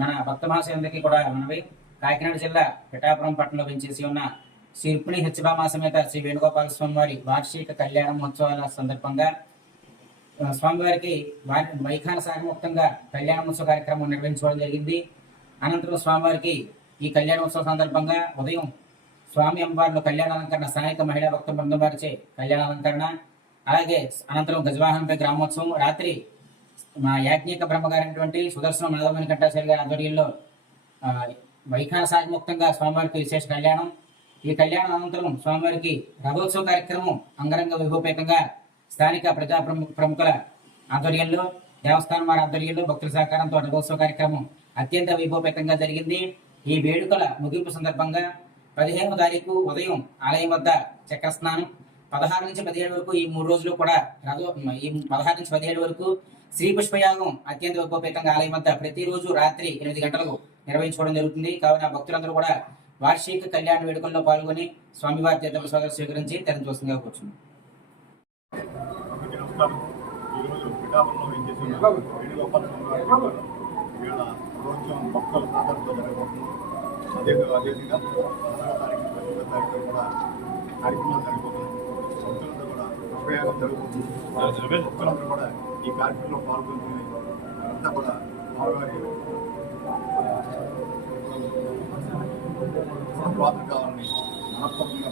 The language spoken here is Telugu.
మన భక్త మహాశయులందరికీ కూడా మనవి కాకినాడ జిల్లా పిఠాపురం పట్టణంలో వెంచేసి ఉన్న శ్రీ రుక్మిణి హెచ్చబామ సమేత శ్రీ వేణుగోపాల స్వామి వారి వార్షిక కళ్యాణ మహోత్సవాల సందర్భంగా స్వామివారికి వైఖాన సాగముక్తంగా కళ్యాణోత్సవ కార్యక్రమం నిర్వహించుకోవడం జరిగింది. అనంతరం స్వామివారికి ఈ కళ్యాణోత్సవ సందర్భంగా ఉదయం స్వామి అమ్మవారిలో కళ్యాణ అలంకరణ, స్థానిక మహిళా భక్త బృందం వారిచే కళ్యాణ అలంకరణ, అలాగే అనంతరం గజవాహనంపై గ్రామోత్సవం, రాత్రి మా యాజ్ఞిక బ్రహ్మగారైనటువంటి సుదర్శన మాధవమణి కంఠాచార్య గారి ఆధ్వర్యంలో వైఖాన సాగముక్తంగా స్వామివారికి విశేష కళ్యాణం. ఈ కళ్యాణం అనంతరం స్వామివారికి రథోత్సవ కార్యక్రమం అంగరంగ వైభవపేతంగా స్థానిక ప్రజా ప్రముఖుల ఆధ్వర్యంలో, దేవస్థానం వారి ఆధ్వర్యంలో భక్తుల సహకారంతో రథోత్సవ కార్యక్రమం అత్యంత వైభవపేతంగా జరిగింది. ఈ వేడుకల ముగింపు సందర్భంగా 15వ తారీఖు ఉదయం ఆలయం వద్ద చక్ర స్నానం, 16 నుంచి 17 వరకు ఈ 3 రోజులు కూడా ఈ 16 నుంచి 17 వరకు శ్రీ పుష్పయాగం అత్యంత వైభవపేతంగా ఆలయం వద్ద ప్రతిరోజు రాత్రి 8 గంటలకు నిర్వహించుకోవడం జరుగుతుంది. కావున భక్తులందరూ కూడా వార్షిక కళ్యాణ వేడుకల్లో పాల్గొని స్వామివారి తీర్థప్రసాదాలు స్వీకరించి తరలి చూస్తుందిగా కూర్చుంది. అదేవిధంగా 16వ తారీఖు కూడా కార్యక్రమాలు జరుగుతుంది. భక్తులందరూ కూడా ఉపయోగం జరుగుతుంది. భక్తులందరూ కూడా ఈ కార్యక్రమంలో పాల్గొంటుంది. అంతా కూడా స్వామివారి కావాలని మనస్ఫూర్తిగా